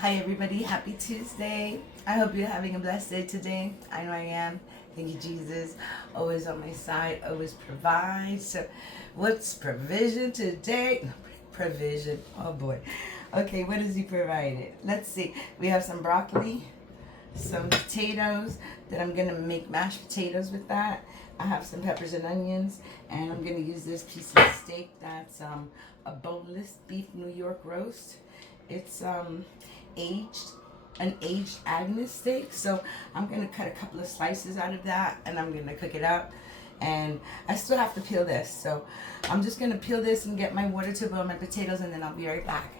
Hi everybody, happy Tuesday. I hope you're having a blessed day today. I know I am. Thank you, Jesus. Always on my side, always provides. So, what's provision today? No, provision. Oh boy. Okay, what has He provided? Let's see. We have some broccoli, some potatoes that I'm gonna make mashed potatoes with that. I have some peppers and onions, and I'm gonna use this piece of steak that's a boneless beef New York roast. It's aged, an aged Agnes steak. So I'm gonna cut a couple of slices out of that, and I'm gonna cook it up. And I still have to peel this, so I'm just gonna peel this and get my water to boil my potatoes, and then I'll be right back.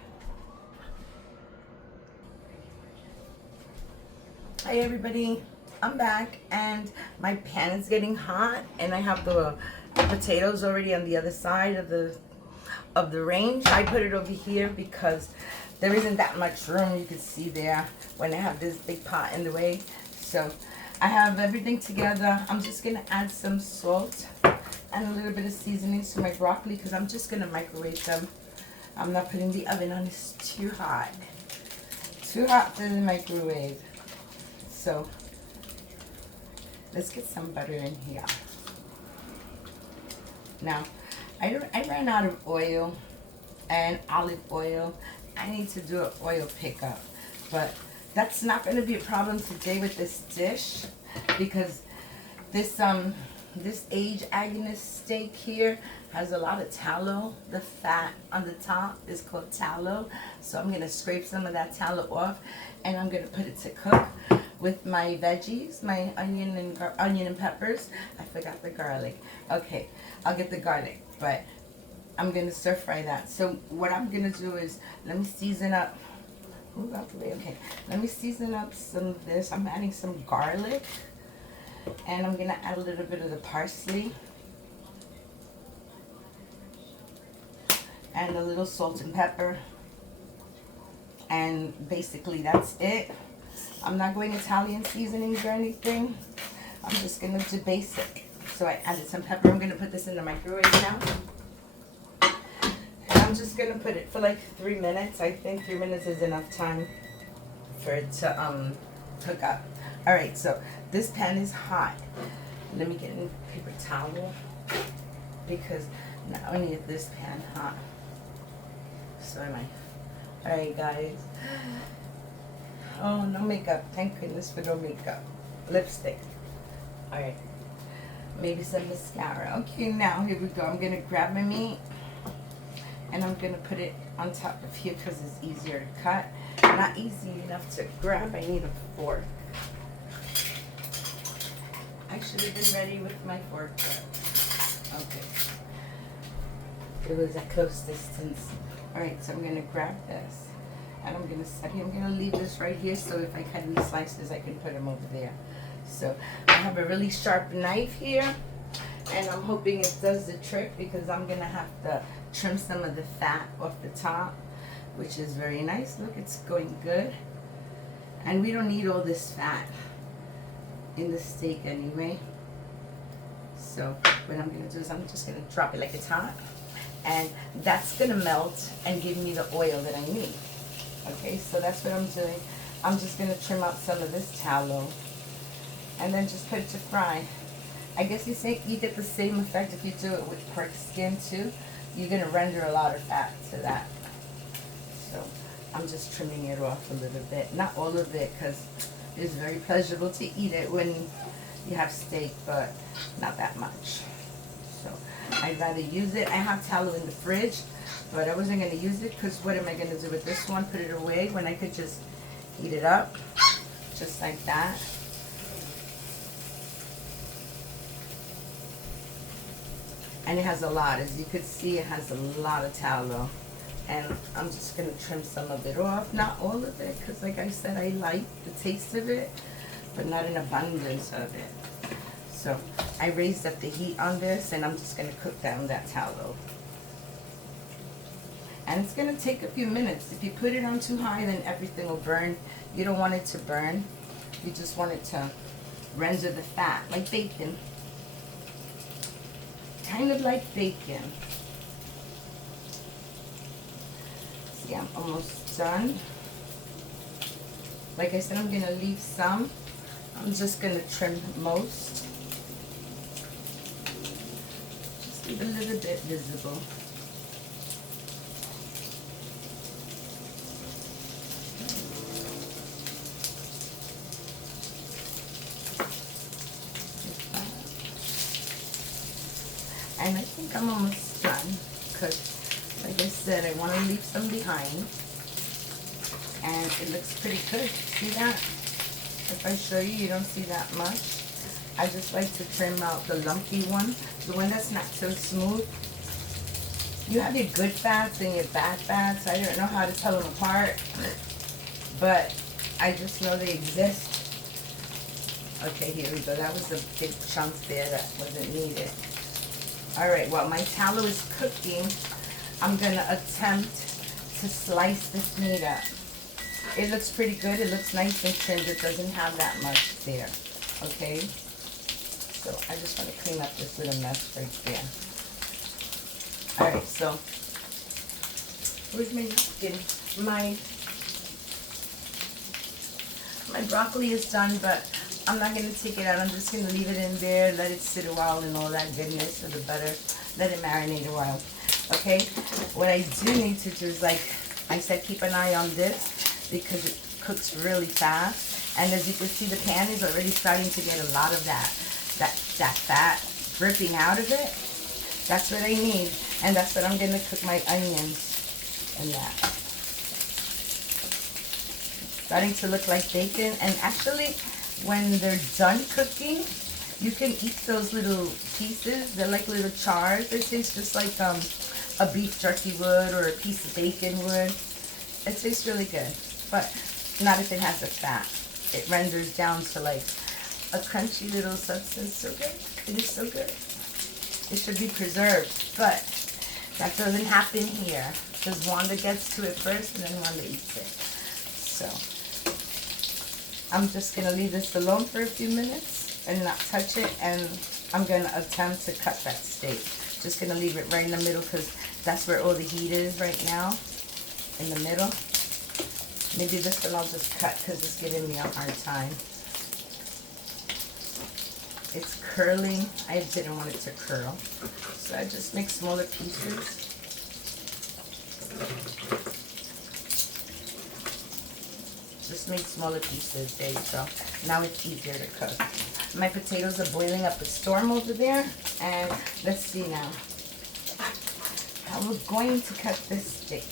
Hi everybody, I'm back and my pan is getting hot and I have the potatoes already on the other side of the range. I put it over here because there isn't that much room, you can see there, when I have this big pot in the way. So I have everything together. I'm just gonna add some salt and a little bit of seasonings to my broccoli because I'm just gonna microwave them. I'm not putting the oven on, it's too hot. Too hot for the microwave. So let's get some butter in here. Now, I ran out of oil and olive oil. I need to do an oil pickup, but that's not going to be a problem today with this dish because this aged Agnes steak here has a lot of tallow. The fat on the top is called tallow, so I'm going to scrape some of that tallow off and I'm going to put it to cook with my veggies, my onion and peppers. I forgot the garlic. Okay, I'll get the garlic, but I'm gonna stir fry that. So what I'm gonna do is let me season up. Move out the way. Okay, let me season up some of this. I'm adding some garlic, and I'm gonna add a little bit of the parsley, and a little salt and pepper, and basically that's it. I'm not going Italian seasonings or anything. I'm just gonna do basic. So I added some pepper. I'm gonna put this in the microwave now. And I'm just gonna put it for like 3 minutes. I think 3 minutes is enough time for it to cook up. All right, so this pan is hot. Let me get a paper towel because not only is this pan hot, so am I. All right, guys. Oh, no makeup. Thank goodness for no makeup. Lipstick. Alright. Maybe some mascara. Okay, now here we go. I'm going to grab my meat and I'm going to put it on top of here because it's easier to cut. Not easy enough to grab. I need a fork. I should have been ready with my fork, but okay. It was at close distance. Alright, so I'm going to grab this. And I'm going to set here. I'm going to leave this right here so if I cut these slices, I can put them over there. So I have a really sharp knife here. And I'm hoping it does the trick because I'm going to have to trim some of the fat off the top, which is very nice. Look, it's going good. And we don't need all this fat in the steak anyway. So what I'm going to do is I'm just going to drop it like it's hot. And that's going to melt and give me the oil that I need. Okay, so that's what I'm doing. I'm just going to trim out some of this tallow and then just put it to fry. I guess you get the same effect if you do it with pork skin too. You're going to render a lot of fat to that. So I'm just trimming it off a little bit. Not all of it because it's very pleasurable to eat it when you have steak, but not that much. So I'd rather use it. I have tallow in the fridge. But I wasn't going to use it because what am I going to do with this one? Put it away when I could just heat it up. Just like that. And it has a lot. As you could see, it has a lot of tallow. And I'm just going to trim some of it off. Not all of it because like I said, I like the taste of it. But not an abundance of it. So I raised up the heat on this and I'm just going to cook down that tallow. And it's going to take a few minutes. If you put it on too high, then everything will burn. You don't want it to burn. You just want it to render the fat, like bacon. Kind of like bacon. See, I'm almost done. Like I said, I'm gonna leave some. I'm just gonna trim most. Just leave a little bit visible. And I think I'm almost done because, like I said, I want to leave some behind. And it looks pretty good. See that? If I show you, you don't see that much. I just like to trim out the lumpy one, the one that's not so smooth. You have your good fats and your bad fats. I don't know how to tell them apart, but I just know they exist. Okay, here we go. That was a big chunk there that wasn't needed. All right, while my tallow is cooking, I'm gonna attempt to slice this meat up. It looks pretty good. It looks nice and trimmed. It doesn't have that much there, okay? So I just want to clean up this little mess right there. All right, so where's my napkin? My broccoli is done, but I'm not going to take it out. I'm just going to leave it in there, let it sit a while and all that goodness of the butter. Let it marinate a while, okay? What I do need to do is, like I said, keep an eye on this because it cooks really fast. And as you can see, the pan is already starting to get a lot of that fat dripping out of it. That's what I need. And that's what I'm going to cook my onions in that. Starting to look like bacon. And actually, when they're done cooking, you can eat those little pieces. They're like little chars. They taste just like a beef jerky would or a piece of bacon would. It tastes really good, but not if it has the fat. It renders down to like a crunchy little substance. So good. It is so good. It should be preserved, but that doesn't happen here because Wanda gets to it first and then Wanda eats it. So I'm just going to leave this alone for a few minutes and not touch it, and I'm going to attempt to cut that steak. Just going to leave it right in the middle because that's where all the heat is right now, in the middle. Maybe this one I'll just cut because it's giving me a hard time. It's curling. I didn't want it to curl, so I just make smaller pieces. Just make smaller pieces. There you go. Now it's easier to cook. My potatoes are boiling up a storm over there, and let's see now how we're going to cut this steak.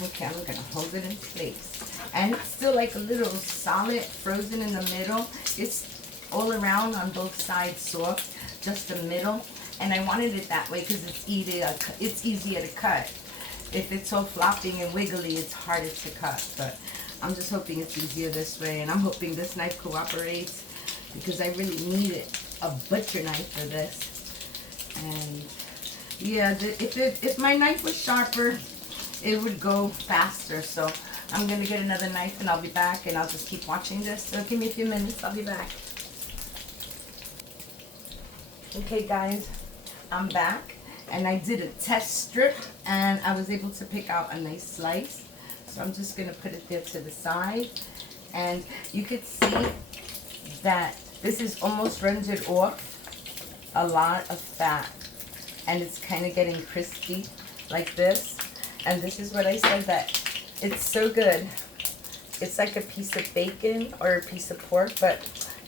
Okay, I'm gonna hold it in place, and it's still like a little solid, frozen in the middle. It's all around on both sides soft, just the middle, and I wanted it that way because it's easier to cut. If it's all flopping and wiggly, it's harder to cut, but I'm just hoping it's easier this way, and I'm hoping this knife cooperates because I really needed a butcher knife for this. And yeah, if my knife was sharper, it would go faster. So I'm gonna get another knife and I'll be back, and I'll just keep watching this. So give me a few minutes, I'll be back. Okay guys, I'm back, and I did a test strip and I was able to pick out a nice slice. So I'm just going to put it there to the side, and you could see that this is almost rendered off a lot of fat, and it's kind of getting crispy like this. And this is what I said, that it's so good. It's like a piece of bacon or a piece of pork, but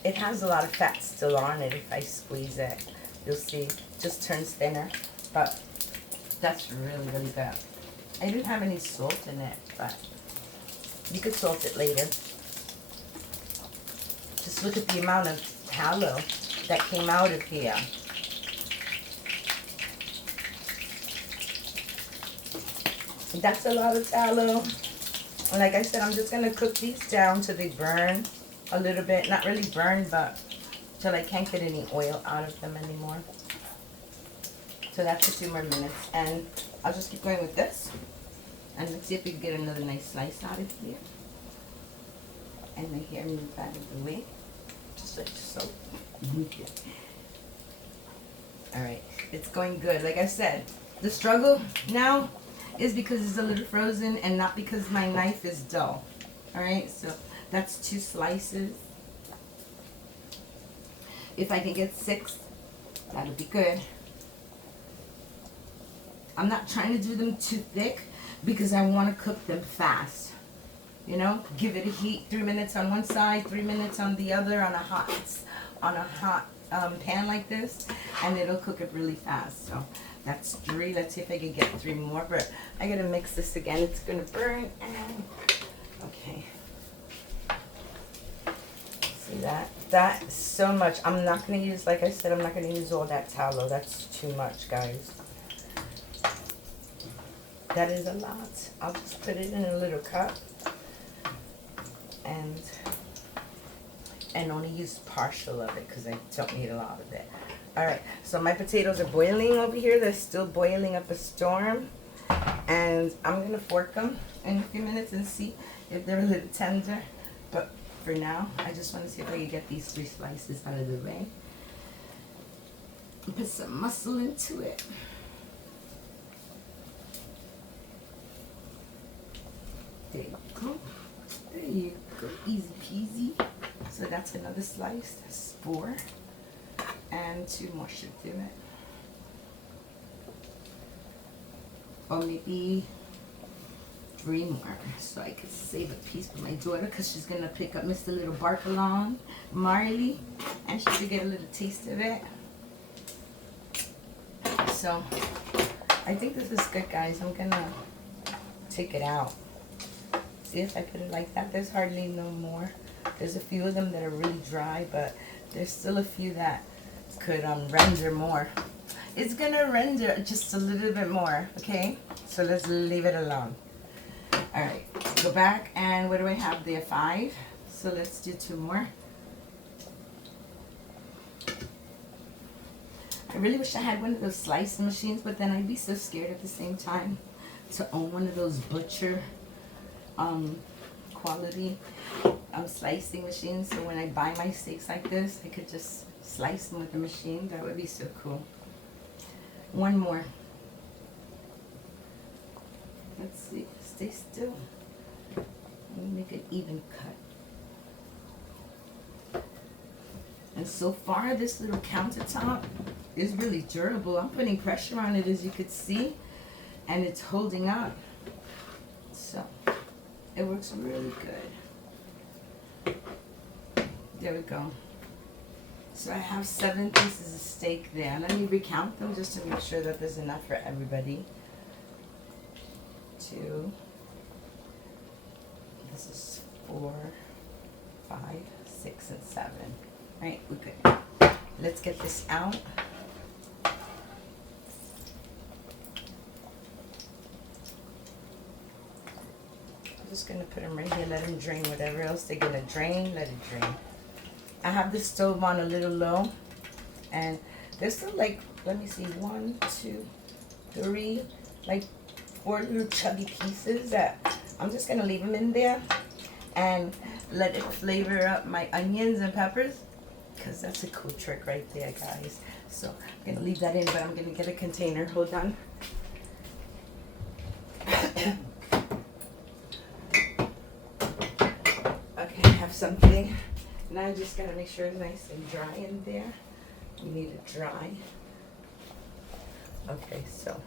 it has a lot of fat still on it. If I squeeze it, you'll see it just turns thinner, but that's really, really good. I didn't have any salt in it, but you could salt it later. Just look at the amount of tallow that came out of here. That's a lot of tallow. And like I said, I'm just going to cook these down till they burn a little bit. Not really burn, but till I can't get any oil out of them anymore. So that's a few more minutes. And I'll just keep going with this. And let's see if we can get another nice slice out of here. And the hair move out of the way. Just like so. Okay. Alright, it's going good. Like I said, the struggle now is because it's a little frozen and not because my knife is dull. Alright, so That's 2 slices. If I can get 6, that'll be good. I'm not trying to do them too thick because I want to cook them fast. You know, give it a heat, 3 minutes on one side, 3 minutes on the other on a hot pan like this, and it'll cook it really fast. So that's 3. Let's see if I can get 3 more, but I gotta mix this again. It's gonna burn. And okay, see that? That's so much. I'm not gonna use, like I said, I'm not gonna use all that tallow. That's too much, guys. That is a lot. I'll just put it in a little cup and only use partial of it because I don't need a lot of it. All right, so my potatoes are boiling over here. They're still boiling up a storm, and I'm gonna fork them in a few minutes and see if they're a little tender. But for now, I just want to see if I can get these 3 slices out of the way and put some muscle into it. There you go. There you go. Easy peasy. So that's another slice. That's 4. And 2 more should do it. Or maybe 3 more. So I could save a piece for my daughter because she's going to pick up Mr. Little Barkalon, Marley, and she should get a little taste of it. So I think this is good, guys. I'm going to take it out. See if I put it like that. There's hardly no more. There's a few of them that are really dry, but there's still a few that could render more. It's gonna render just a little bit more, okay? So let's leave it alone. All right, go back, and what do I have there? 5. So let's do 2 more. I really wish I had one of those slicing machines, but then I'd be so scared at the same time to own one of those butcher quality slicing machines. So when I buy my steaks like this, I could just slice them with the machine. That would be so cool. 1 more. Let's see. Stay still. Let me make an even cut. And so far, this little countertop is really durable. I'm putting pressure on it, as you could see, and it's holding up. So it works really good. There we go. So I have 7 pieces of steak there. Let me recount them just to make sure that there's enough for everybody. 2. This is 4, 5, 6, and 7. All right, we're good. Let's get this out. I'm just gonna put them right here, let them drain. Whatever else they're gonna drain, let it drain. I have the stove on a little low, and there's still like, let me see, 1, 2, 3, like 4 little chubby pieces that I'm just gonna leave them in there and let it flavor up my onions and peppers, because that's a cool trick right there, guys. So I'm gonna leave that in, but I'm gonna get a container. Hold on. Okay, I have something. Now I'm just gonna make sure it's nice and dry in there. You need it dry. Okay, so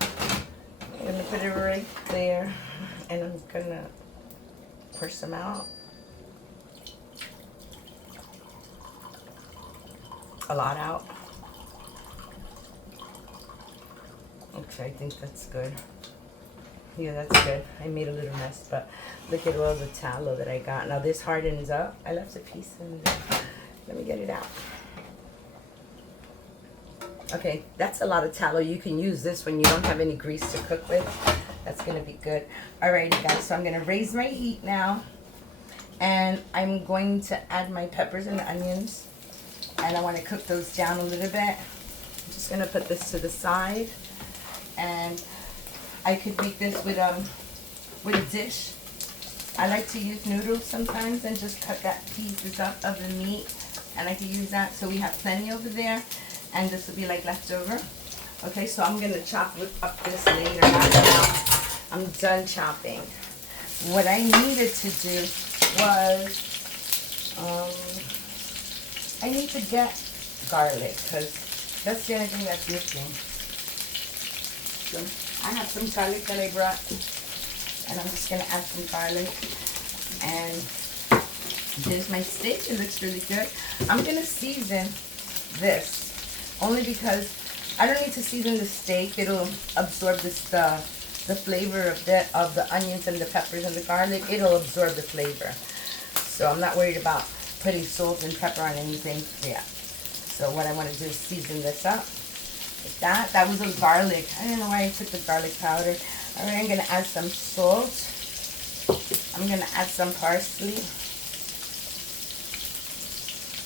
I'm gonna put it right there, and I'm gonna push them out. A lot out. Okay, I think that's good. Yeah, that's good. I made a little mess, but look at all the tallow that I got. Now this hardens up. I left a piece in there. Let me get it out. Okay, that's a lot of tallow. You can use this when you don't have any grease to cook with. That's gonna be good. Alrighty, guys, so I'm gonna raise my heat now, and I'm going to add my peppers and onions, and I want to cook those down a little bit. I'm just gonna put this to the side, and I could make this with a dish. I like to use noodles sometimes and just cut that pieces up of the meat, and I could use that. So we have plenty over there, and this will be like leftover. Okay, so I'm gonna chop up this later. Now I'm done chopping. What I needed to do was, I need to get garlic because that's the only thing that's missing. So I have some garlic that I brought, and I'm just going to add some garlic. And there's my steak. It looks really good. I'm going to season this only because I don't need to season the steak. It'll absorb the flavor of the onions and the peppers and the garlic. It'll absorb the flavor. So I'm not worried about putting salt and pepper on anything yet. So what I want to do is season this up with that. That was a garlic. I don't know why I took the garlic powder. All right, I'm going to add some salt. I'm going to add some parsley.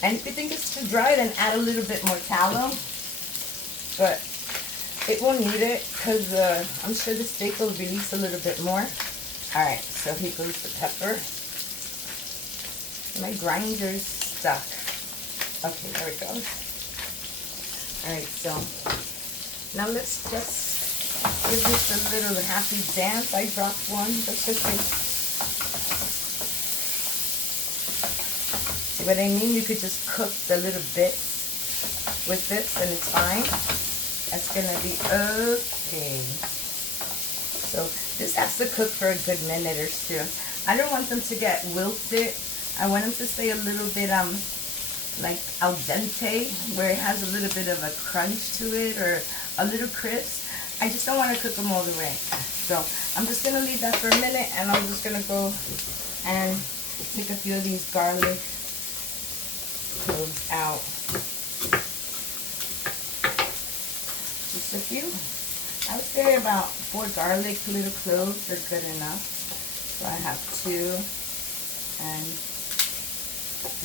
And if you think it's too dry, then add a little bit more tallow. But it won't need it because I'm sure the steak will release a little bit more. Alright, so here goes the pepper. My grinder's stuck. Okay, there it goes. Alright, so now let's just give this a little happy dance. I dropped one. That's okay. See what I mean? You could just cook the little bits with this and it's fine. That's gonna be okay. So this has to cook for a good minute or two. I don't want them to get wilted. I want them to stay a little bit like al dente, where it has a little bit of a crunch to it or a little crisp. I just don't want to cook them all the way. So I'm just gonna leave that for a minute, and I'm just gonna go and take a few of these garlic cloves out. Just a few. I would say about 4 garlic little cloves are good enough. So I have 2 and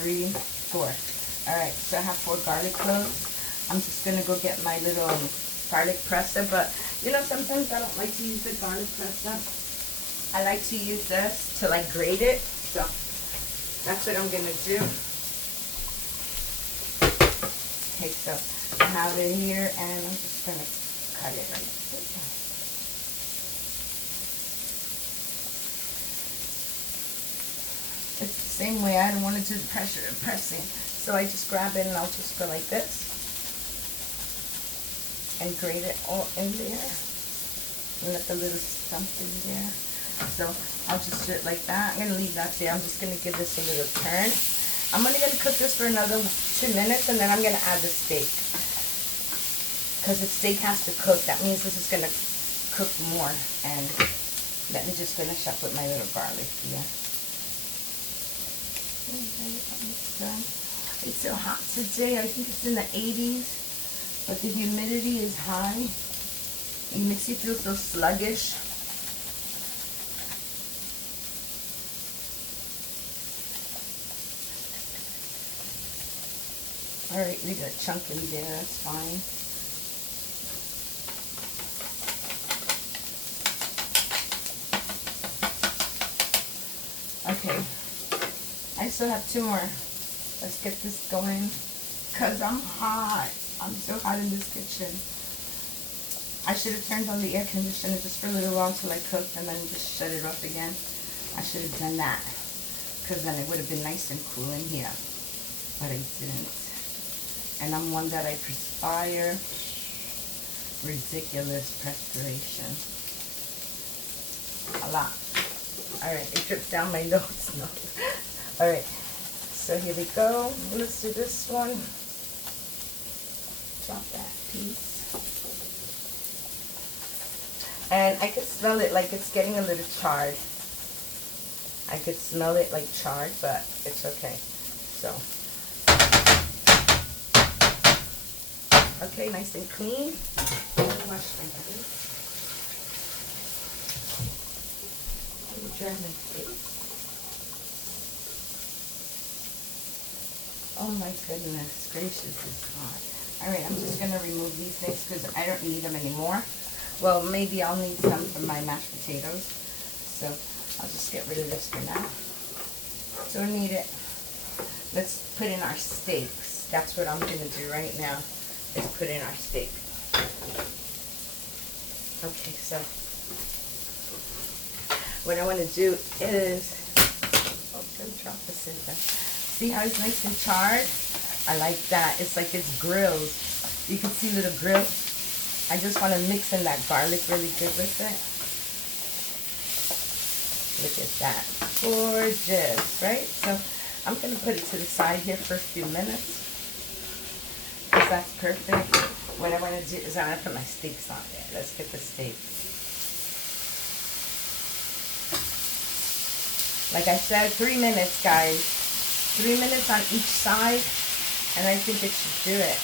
3, 4. Alright, so I have 4 garlic cloves. I'm just going to go get my little garlic presser. But, you know, sometimes I don't like to use the garlic presser. I like to use this to, like, grate it. So that's what I'm going to do. Okay, so I have it here, and I'm just going to cut it right here. It's the same way. I don't want to do the pressing. So I just grab it and I'll just go like this. And grate it all in there. And let the little stump in there. So I'll just do it like that. I'm going to leave that there. I'm just going to give this a little turn. I'm only going to cook this for another 2 minutes, and then I'm going to add the steak. Because the steak has to cook. That means this is going to cook more. And let me just finish up with my little garlic here. It's so hot today. I think it's in the 80s, but the humidity is high. It makes you feel so sluggish. Alright, leave that chunk in there, that's fine. Okay, I still have 2 more. Let's get this going, because I'm hot. I'm so hot in this kitchen. I should have turned on the air conditioner just for a little while until I cooked, and then just shut it off again. I should have done that, because then it would have been nice and cool in here. But I didn't. And I'm one that I perspire. Ridiculous perspiration. A lot. Alright, it drips down my nose. No. Alright. So here we go. Let's do this one. Drop that piece. And I could smell it like it's getting a little charred. I could smell it like charred, but it's okay. So, okay, nice and clean. Wash my face. Dry my face. Oh my goodness gracious, it's hot. Alright, I'm just going to remove these things because I don't need them anymore. Well, maybe I'll need some for my mashed potatoes. So I'll just get rid of this for now. Don't need it. Let's put in our steaks. That's what I'm going to do right now, is put in our steak. Okay, so what I want to do is, Should drop the scissor. See how it's nice and charred? I like that. It's like it's grilled. You can see little grills. I just want to mix in that garlic really good with it. Look at that. Gorgeous, right? So I'm going to put it to the side here for a few minutes. Because that's perfect. What I want to do is I want to put my steaks on there. Let's get the steaks. Like I said, 3 minutes, guys. 3 minutes on each side. And I think it should do it.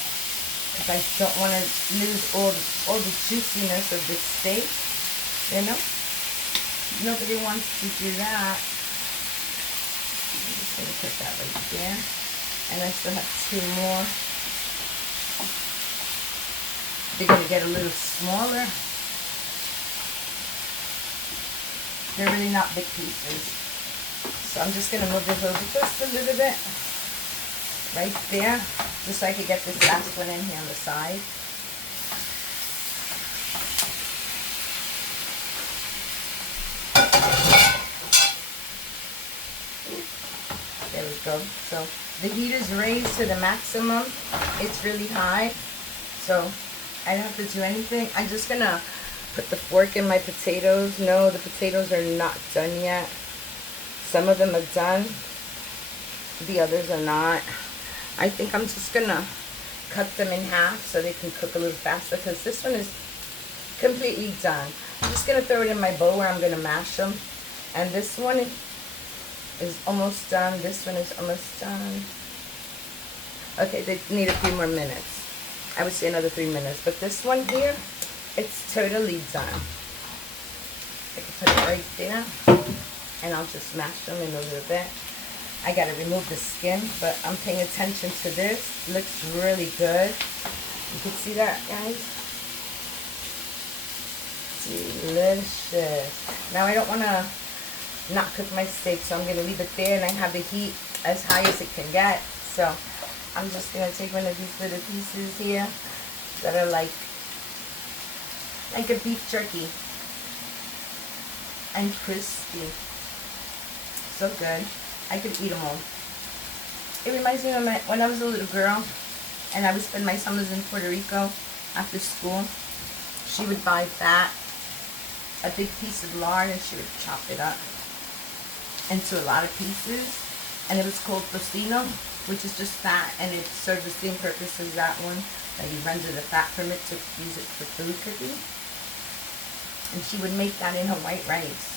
Because I don't want to lose all the juiciness of the steak. You know? Nobody wants to do that. I'm just going to put that right there. And I still have 2 more. They're going to get a little smaller. They're really not big pieces. So I'm just going to move this over just a little bit. Right there. Just so I can get this last one in here on the side. There we go. So the heat is raised to the maximum. It's really high. So I don't have to do anything. I'm just going to put the fork in my potatoes. No, the potatoes are not done yet. Some of them are done. The others are not. I think I'm just going to cut them in half so they can cook a little faster because this one is completely done. I'm just going to throw it in my bowl where I'm going to mash them. And this one is almost done. This one is almost done. Okay, they need a few more minutes. I would say another 3 minutes. But this one here, it's totally done. I can put it right there. And I'll just mash them in a little bit. I got to remove the skin, but I'm paying attention to this. It looks really good. You can see that, guys? Delicious. Now I don't want to not cook my steak, so I'm going to leave it there, and I have the heat as high as it can get. So I'm just going to take one of these little pieces here that are like a beef jerky and crispy. So good. I could eat them all. It reminds me of when I was a little girl and I would spend my summers in Puerto Rico after school. She would buy fat, a big piece of lard, and she would chop it up into a lot of pieces. And it was called tocino, which is just fat, and it serves the same purpose as that one, that you render the fat from it to use it for food cooking. And she would make that in her white rice.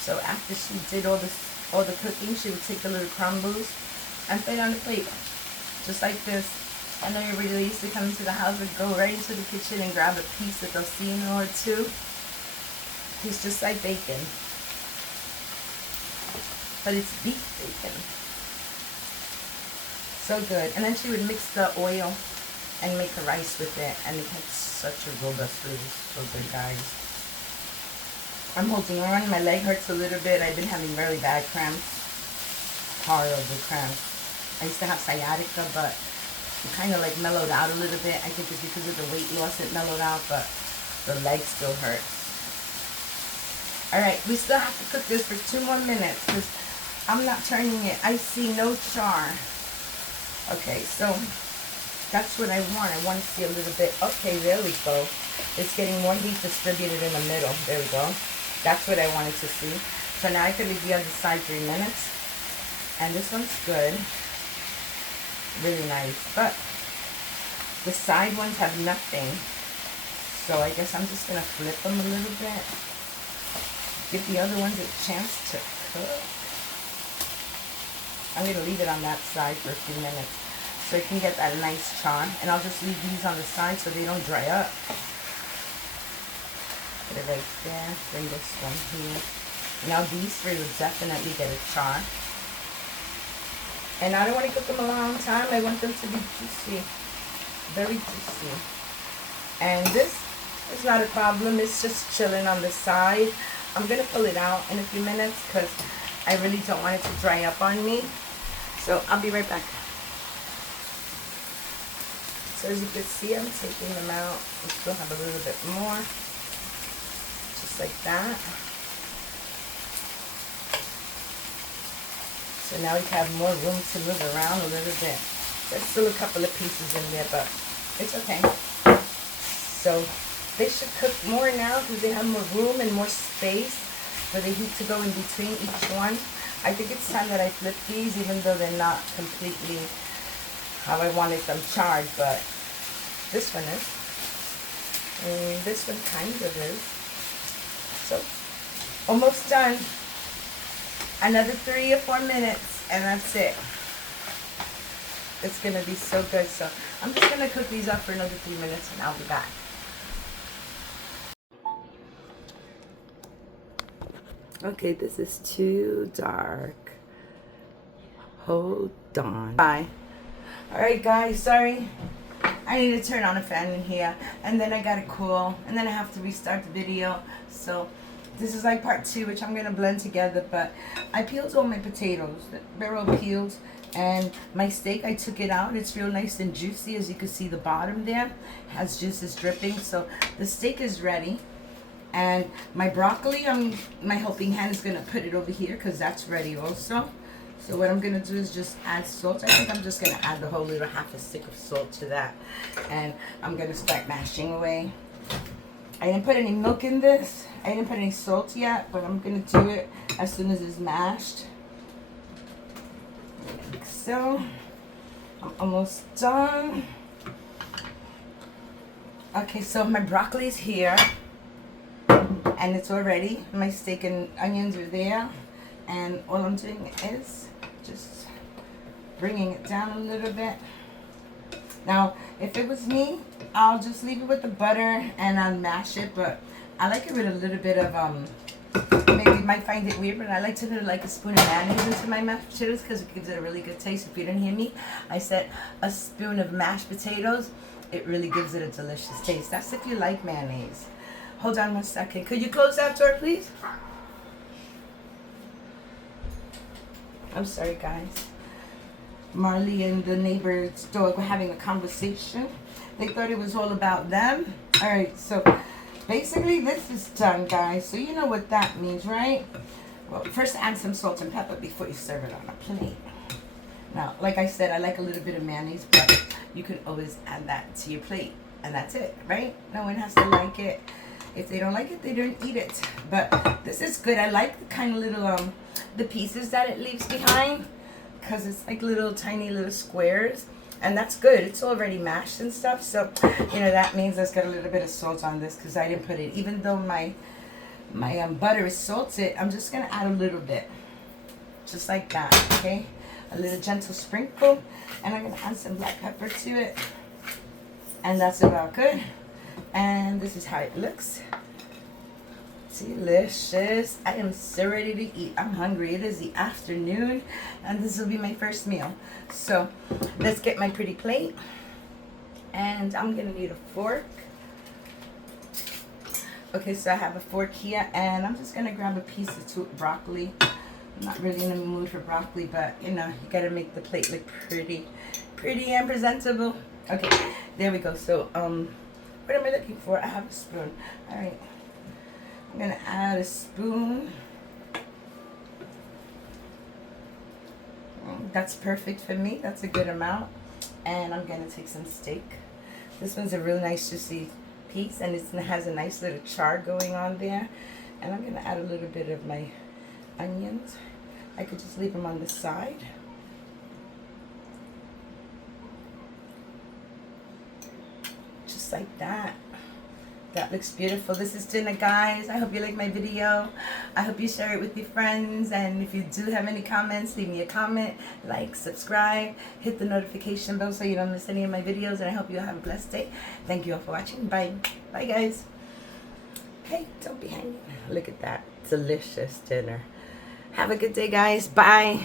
So after she did all the cooking, she would take the little crumbles and put it on the plate, just like this. And then everybody used to come into the house would go right into the kitchen and grab a piece of tocino or two. It's just like bacon, but it's beef bacon. So good. And then she would mix the oil and make the rice with it, and it had such a robust food. So good, guys. I'm holding on. My leg hurts a little bit. I've been having really bad cramps. Horrible cramps. I used to have sciatica, but it kind of like mellowed out a little bit. I think it's because of the weight loss it mellowed out, but the leg still hurts. Alright, we still have to cook this for 2 more minutes because I'm not turning it. I see no char. Okay, so that's what I want. I want to see a little bit. Okay, there we go. It's getting more heat distributed in the middle. There we go. That's what I wanted to see. So now I can leave the other side 3 minutes. And this one's good. Really nice. But the side ones have nothing. So I guess I'm just going to flip them a little bit. Give the other ones a chance to cook. I'm going to leave it on that side for a few minutes so it can get that nice char. And I'll just leave these on the side so they don't dry up. Put it right there. Bring this one here. Now these 3 will definitely get a char. And I don't want to cook them a long time. I want them to be juicy. Very juicy. And this is not a problem. It's just chilling on the side. I'm going to pull it out in a few minutes because I really don't want it to dry up on me. So I'll be right back. So as you can see, I'm taking them out. I still have a little bit more. Just like that. So now we have more room to move around a little bit. There's still a couple of pieces in there, but it's okay. So they should cook more now because they have more room and more space for the heat to go in between each one. I think it's time that I flip these, even though they're not completely how I wanted them charred, but this one is. And this one kind of is. So, almost done. Another 3 or 4 minutes, and that's it. It's going to be so good. So, I'm just going to cook these up for another 3 minutes, and I'll be back. Okay, this is too dark. Hold on. Bye. Alright guys, sorry. I need to turn on a fan in here. And then I got it cool. And then I have to restart the video. So this is like part 2, which I'm going to blend together. But I peeled all my potatoes. They're all peeled. And my steak, I took it out. It's real nice and juicy. As you can see, the bottom there has juices dripping. So the steak is ready. And my broccoli, my helping hand is going to put it over here because that's ready also. So what I'm going to do is just add salt. I think I'm just going to add the whole little half a stick of salt to that. And I'm going to start mashing away. I didn't put any milk in this. I didn't put any salt yet, but I'm going to do it as soon as it's mashed. Like so. I'm almost done. Okay, so my broccoli is here. And it's all ready. My steak and onions are there. And all I'm doing is just bringing it down a little bit. Now, if it was me, I'll just leave it with the butter and I'll mash it. But I like it with a little bit of, maybe you might find it weird, but I like to put like a spoon of mayonnaise into my mashed potatoes because it gives it a really good taste. If you didn't hear me, I said a spoon of mashed potatoes. It really gives it a delicious taste. That's if you like mayonnaise. Hold on 1 second. Could you close that door, please? I'm sorry, guys. Marley and the neighbor's dog were having a conversation. They thought it was all about them. All right, so basically this is done, guys. So you know what that means, right? Well, first add some salt and pepper before you serve it on a plate. Now, like I said, I like a little bit of mayonnaise, but you can always add that to your plate. And that's it, right? No one has to like it. If they don't like it, they don't eat it. But this is good. I like the kind of little, the pieces that it leaves behind. Because it's like little tiny little squares. And that's good. It's already mashed and stuff. So, you know, that means let's get a little bit of salt on this. Because I didn't put it. Even though my butter is salted, I'm just going to add a little bit. Just like that, okay? A little gentle sprinkle. And I'm going to add some black pepper to it. And that's about good. And this is how it looks. Delicious. I am so ready to eat. I'm hungry. It is the afternoon and this will be my first meal. So let's get my pretty plate. And I'm going to need a fork. Okay, so I have a fork here and I'm just going to grab a piece of broccoli. I'm not really in the mood for broccoli, but you know, you got to make the plate look pretty and presentable. Okay, there we go. So, what am I looking for? I have a spoon. All right. I'm going to add a spoon. That's perfect for me. That's a good amount. And I'm going to take some steak. This one's a really nice juicy piece. And it has a nice little char going on there. And I'm going to add a little bit of my onions. I could just leave them on the side. Just like that. That looks beautiful. This is dinner, guys. I hope you like my video. I hope you share it with your friends. And if you do have any comments, leave me a comment, like, subscribe, hit the notification bell so you don't miss any of my videos. And I hope you have a blessed day. Thank you all for watching. Bye. Bye, guys. Hey, don't be hanging. Look at that delicious dinner. Have a good day, guys. Bye.